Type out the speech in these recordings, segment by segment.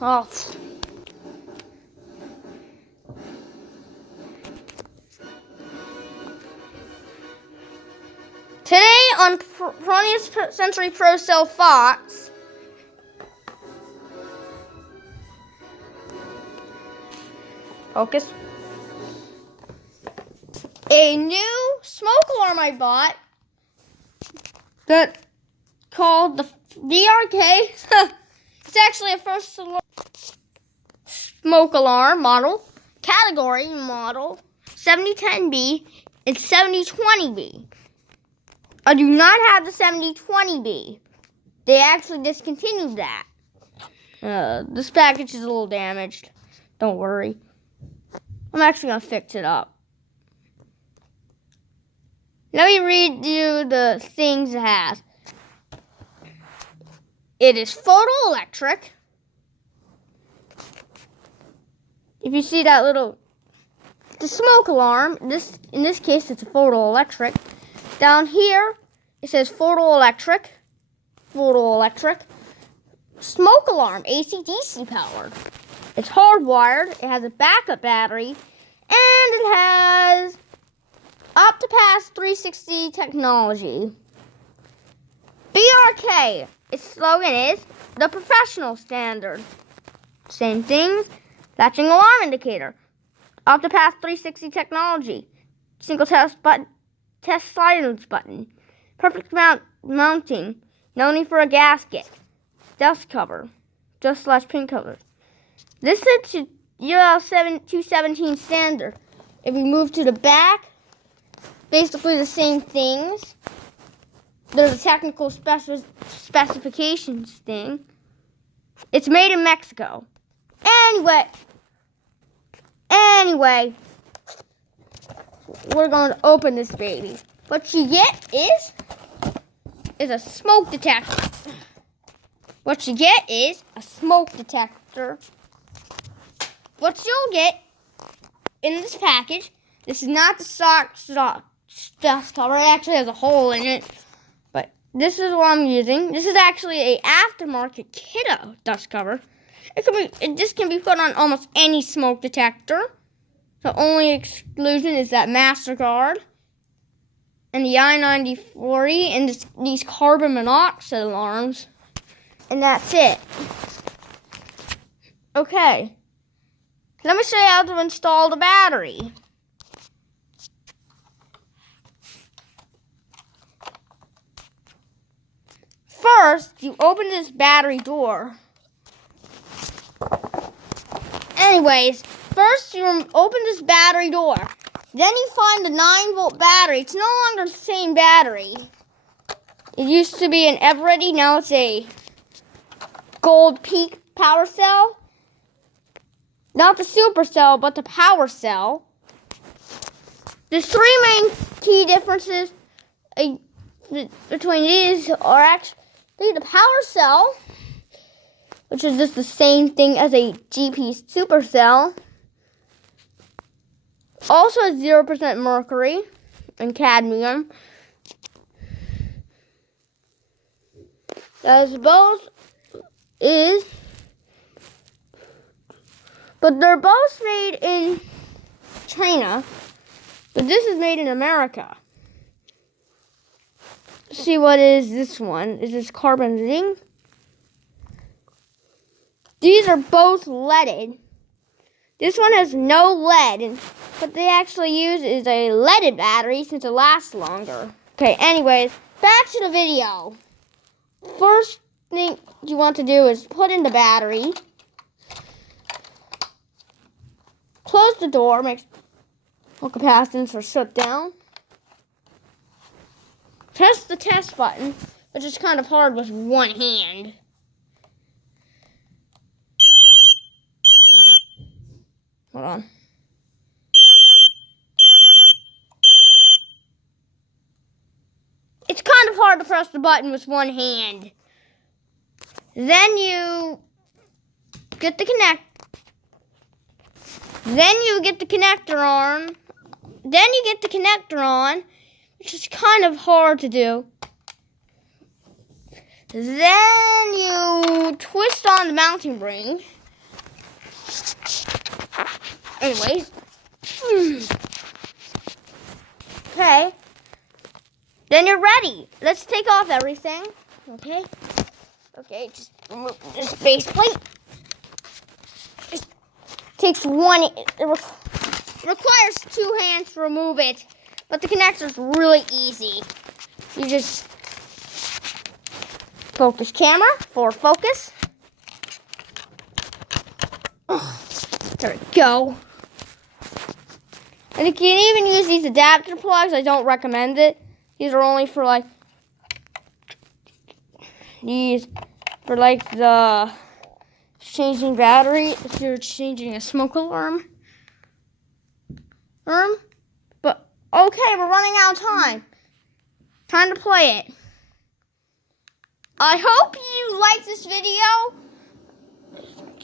Oh. Today on 20th Century Pro Cell Fox, focus, a new smoke alarm I bought that called the BRK. It's actually a first smoke alarm model, category model 7010B and 7020B. I do not have the 7020B. They actually discontinued that. This package is a little damaged. Don't worry. I'm actually going to fix it up. Let me read you the things it has. It is photoelectric. If you see that the smoke alarm, in this case it's a photoelectric. Down here, it says photoelectric, smoke alarm, AC/DC powered. It's hardwired, it has a backup battery, and it has Optipass 360 technology. BRK, its slogan is the professional standard. Same things, flashing alarm indicator, Optipass 360 technology, single test silence button, perfect mounting, no need for a gasket, dust cover, /pin cover. This is to UL 217 standard. If we move to the back, basically the same things. There's a technical specifications thing. It's made in Mexico. Anyway, we're going to open this baby. What you get is a smoke detector. What you get is a smoke detector. What you'll get in this package, this is not the stock dust cover. It actually has a hole in it. But this is what I'm using. This is actually a aftermarket Kiddo dust cover. This can be put on almost any smoke detector. The only exclusion is that MasterCard and the I-9040 and these carbon monoxide alarms. And that's it. Okay. Let me show you how to install the battery. First, you open this battery door. Anyways, first you open this battery door. Then you find the 9-volt battery. It's no longer the same battery. It used to be an Eveready, now it's a Gold Peak power cell. Not the super cell, but the power cell. The three main key differences between these are actually the power cell, which is just the same thing as a GP supercell. Also has 0% mercury and cadmium. But they're both made in China, but this is made in America. Let's see what is this one. Is this carbon zinc? These are both leaded. This one has no lead, and what they actually use is a leaded battery since it lasts longer. Okay, anyways, back to the video. First thing you want to do is put in the battery. Close the door, make all capacitance are shut down. Press the test button, which is kind of hard with one hand. Hold on. It's kind of hard to press the button with one hand. Then you get the connector on, which is kind of hard to do. Then you twist on the mounting ring. Anyways. Okay. Then you're ready. Let's take off everything. Okay. Okay, just remove this base plate. It takes one. It requires 2 hands to remove it, but the connector's really easy. You just focus camera, forward focus. Oh, there we go. And you can even use these adapter plugs. I don't recommend it. These are only for like the changing battery if you're changing a smoke alarm. But okay, we're running out of time. Time to play it. I hope you like this video.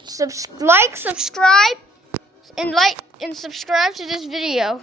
Subscribe, and subscribe to this video.